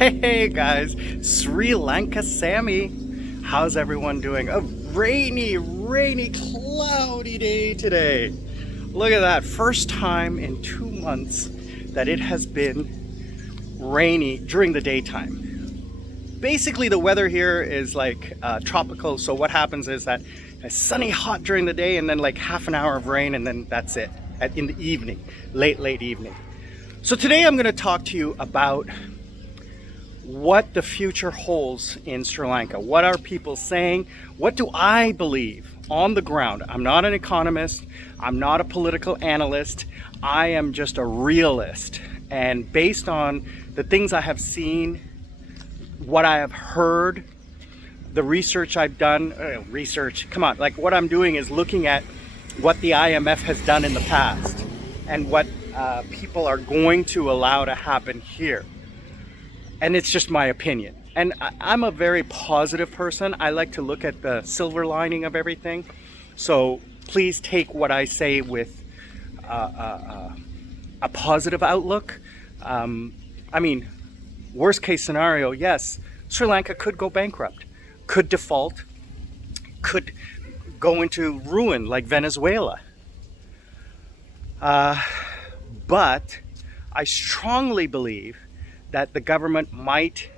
Hey guys, Sri Lanka Sammy. How's everyone doing? A rainy, cloudy day today. Look at that. First time in 2 months that it has been rainy during the daytime. Basically, the weather here is like tropical. So what happens is that it's sunny, hot during the day, and then like half an hour of rain, and then that's it in the evening, late evening. So today I'm going to talk to you about what the future holds in Sri Lanka. What are people saying? What do I believe on the ground? I'm not an economist. I'm not a political analyst. I am just a realist. And based on the things I have seen, what I have heard, the research I've done, like what I'm doing is looking at what the IMF has done in the past and what people are going to allow to happen here. And it's just my opinion. And I'm a very positive person. I like to look at the silver lining of everything. So please take what I say with a positive outlook. Worst case scenario, yes, Sri Lanka could go bankrupt, could default, could go into ruin like Venezuela. But I strongly believe that the government might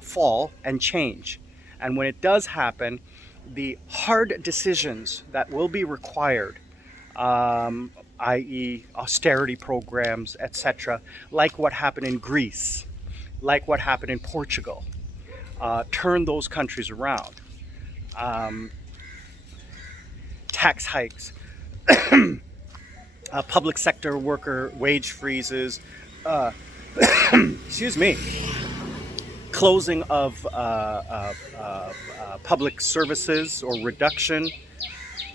fall and change. And when it does happen, the hard decisions that will be required, i.e. austerity programs, etc., like what happened in Greece, like what happened in Portugal, turn those countries around. Tax hikes, public sector worker wage freezes, excuse me, closing of public services or reduction,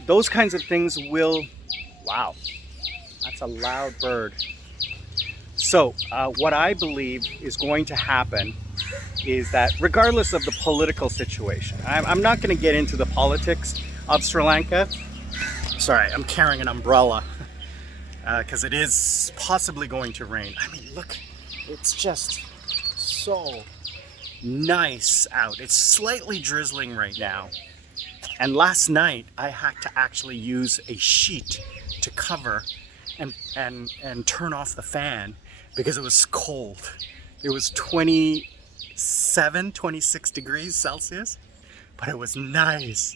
those kinds of things will, wow, that's a loud bird. So what I believe is going to happen is that regardless of the political situation, I'm not going to get into the politics of Sri Lanka. Sorry, I'm carrying an umbrella because it is possibly going to rain. I mean, look. It's just so nice out. It's slightly drizzling right now. And last night I had to actually use a sheet to cover and turn off the fan because it was cold. It was 26 degrees Celsius, but it was nice.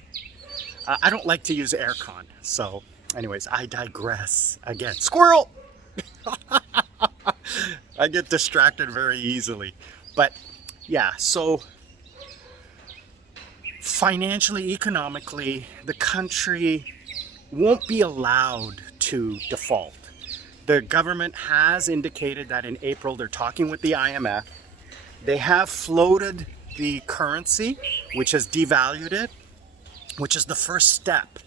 I don't like to use aircon. So anyways, I digress again. Squirrel! I get distracted very easily. But yeah, so financially, economically, the country won't be allowed to default. The government has indicated that in April they're talking with the IMF. They have floated the currency, which has devalued it, which is the first step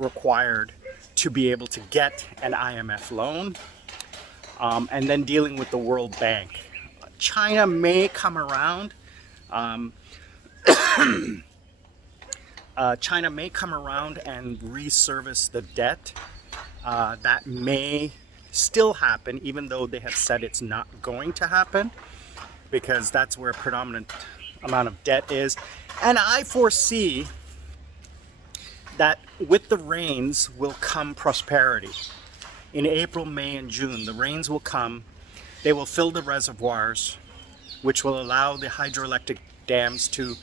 required to be able to get an IMF loan. And then dealing with the World Bank. China may come around. China may come around and reservice the debt. That may still happen, even though they have said it's not going to happen, because that's where a predominant amount of debt is. And I foresee that with the rains will come prosperity. In April, May, and June, the rains will come. They will fill the reservoirs, which will allow the hydroelectric dams to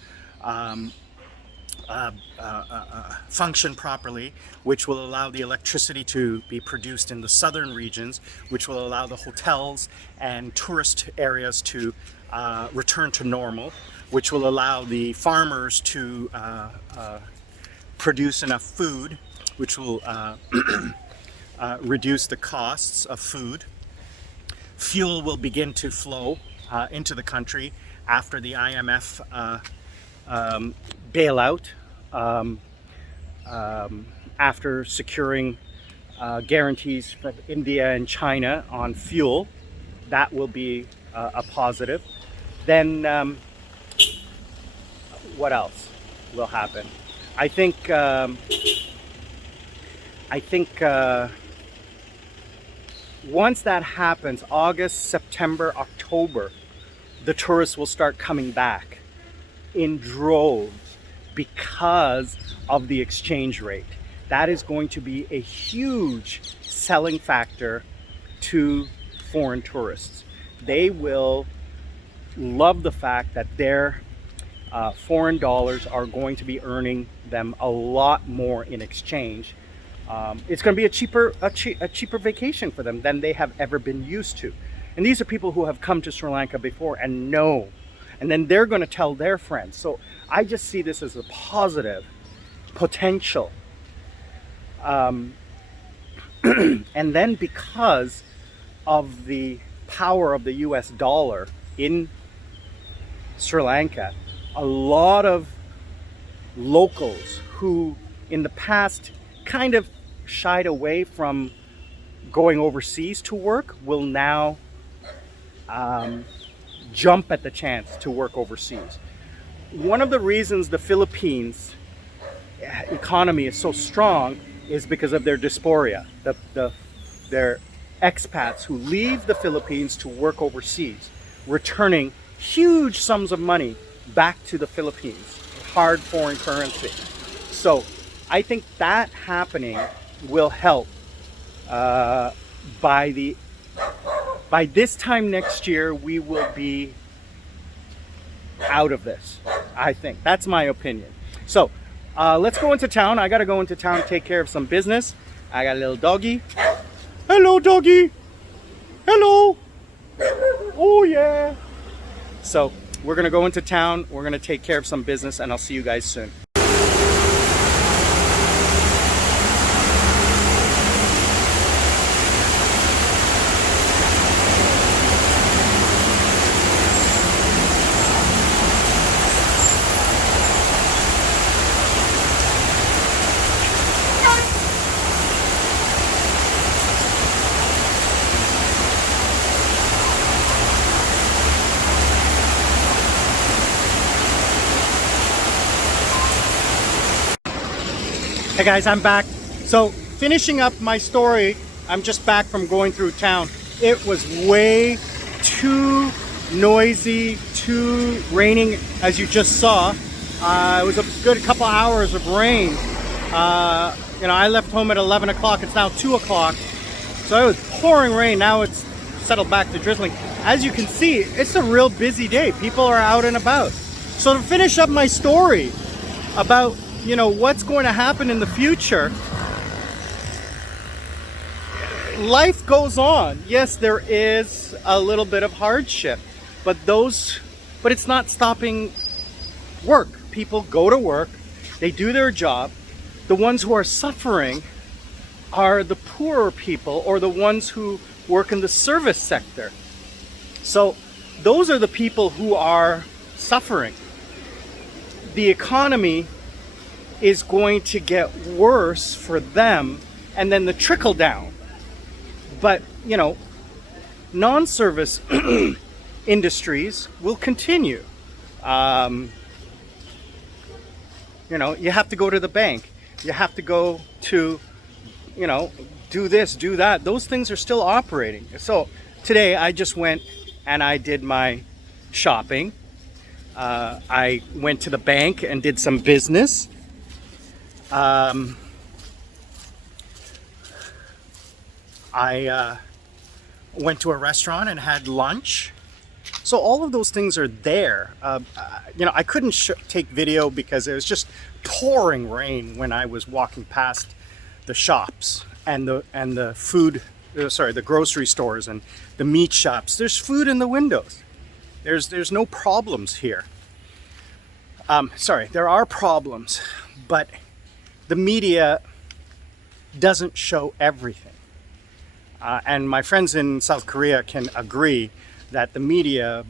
function properly, which will allow the electricity to be produced in the southern regions, which will allow the hotels and tourist areas to return to normal, which will allow the farmers to produce enough food, which will reduce the costs of food. Fuel will begin to flow into the country after the IMF bailout, after securing guarantees from India and China on fuel. That will be a positive. Then what else will happen? I think once that happens, August, September, October, the tourists will start coming back in droves because of the exchange rate. That is going to be a huge selling factor to foreign tourists. They will love the fact that their foreign dollars are going to be earning them a lot more in exchange. It's going to be a cheaper vacation for them than they have ever been used to. And these are people who have come to Sri Lanka before and know, and then they're going to tell their friends. So I just see this as a positive potential. And then because of the power of the US dollar in Sri Lanka, a lot of locals who in the past kind of shied away from going overseas to work will now jump at the chance to work overseas. One of the reasons the Philippines economy is so strong is because of their diaspora, their expats who leave the Philippines to work overseas, returning huge sums of money back to the Philippines, hard foreign currency. So I think that happening will help. By this time next year, we will be out of this. I think that's my opinion. So let's go into town. I got to go into town, take care of some business. I got a little doggy. Hello, doggy. Hello. Oh yeah. So we're gonna go into town. We're gonna take care of some business, and I'll see you guys soon. Hey guys, I'm back. So finishing up my story, I'm just back from going through town. It was way too noisy, too raining, as you just saw. It was a good couple hours of rain. I left home at 11 o'clock. It's now 2 o'clock. So it was pouring rain. Now it's settled back to drizzling. As you can see, it's a real busy day. People are out and about. So to finish up my story about what's going to happen in the future, life goes on. Yes, there is a little bit of hardship, but it's not stopping work. People go to work, they do their job. The ones who are suffering are the poorer people, or the ones who work in the service sector. So those are the people who are suffering. The economy is going to get worse for them, and then the trickle down. But non-service industries will continue. You have to go to the bank, you have to go to do this, do that. Those things are still operating. So today I just went and I did my shopping. I went to the bank and did some business. I went to a restaurant and had lunch. So all of those things are there. I couldn't take video because it was just pouring rain when I was walking past the shops and the food, the grocery stores and the meat shops. There's food in the windows. There's no problems here. There are problems, but the media doesn't show everything. And my friends in South Korea can agree that the media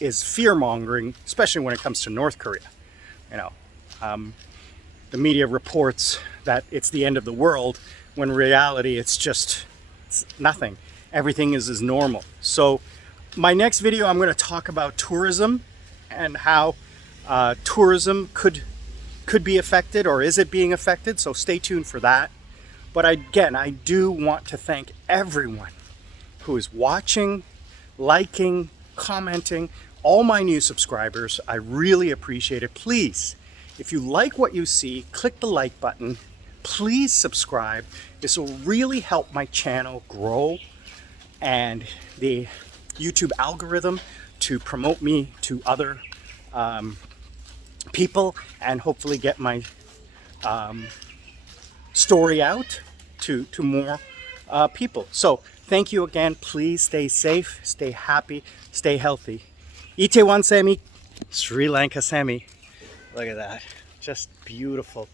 is fear-mongering, especially when it comes to North Korea. The media reports that it's the end of the world, when in reality it's nothing. Everything is as normal. So my next video, I'm going to talk about tourism and how tourism could be affected, or is it being affected? So stay tuned for that. But again, I do want to thank everyone who is watching, liking, commenting, all my new subscribers. I really appreciate it. Please, if you like what you see, click the like button. Please subscribe. This will really help my channel grow and the YouTube algorithm to promote me to other people and hopefully get my story out to more people. So thank you again. Please stay safe, stay happy, stay healthy. Itewan Sami, Sri Lanka Sami. Look at that, just beautiful.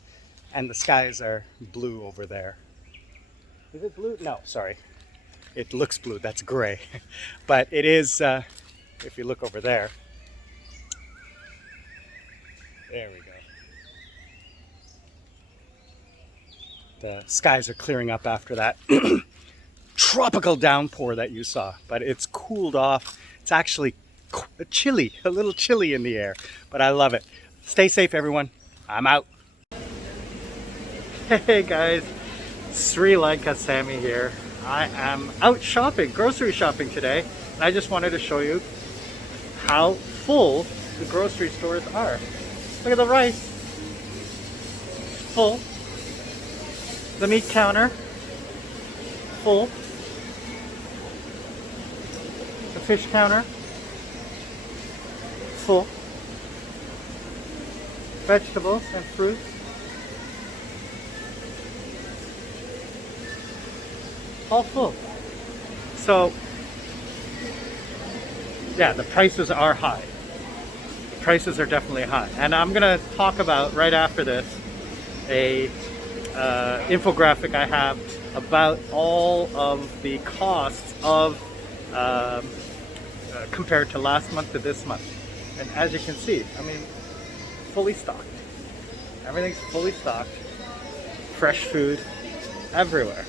And the skies are blue over there. Is it blue? No, sorry. It looks blue, that's gray. But it is, if you look over there. There we go. The skies are clearing up after that tropical downpour that you saw. But it's cooled off. It's actually chilly, a little chilly in the air. But I love it. Stay safe, everyone. I'm out. Hey guys, Sri Lanka Sami here. I am out shopping, grocery shopping today, and I just wanted to show you how full the grocery stores are. Look at the rice, full. The meat counter, full. The fish counter, full. Vegetables and fruits, all full. So yeah, the prices are high. The prices are definitely high. And I'm gonna talk about right after this a infographic I have about all of the costs of compared to last month to this month. And as you can see, I mean, fully stocked. Everything's fully stocked. Fresh food everywhere.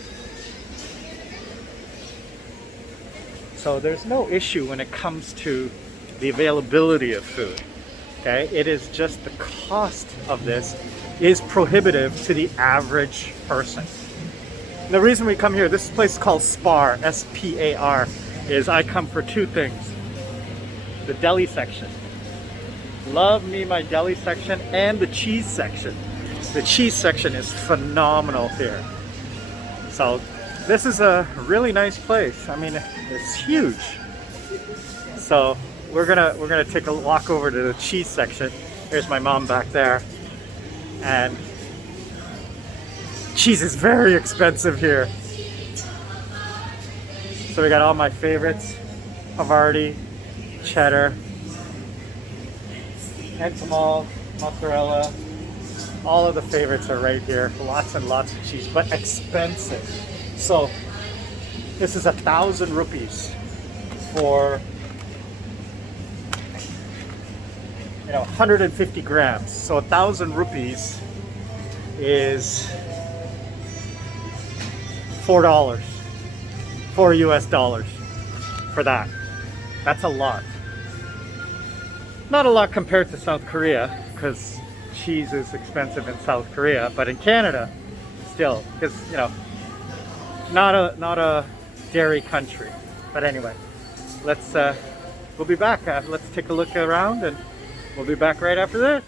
So there's no issue when it comes to the availability of food. Okay, it is just the cost of this is prohibitive to the average person. And the reason we come here, this place is called SPAR, S-P-A-R, is I come for two things. The deli section. Love me my deli section and the cheese section. The cheese section is phenomenal here. So this is a really nice place. I mean, it's huge. So we're gonna take a walk over to the cheese section. There's my mom back there. And cheese is very expensive here. So we got all my favorites. Havarti, cheddar, Entomol, mozzarella. All of the favorites are right here. Lots and lots of cheese, but expensive. So this is 1,000 rupees for 150 grams. So 1,000 rupees is $4, $4 US for that. That's a lot. Not a lot compared to South Korea, because cheese is expensive in South Korea, but in Canada, still, because not a dairy country. But anyway, we'll be back. Let's take a look around, and we'll be back right after this.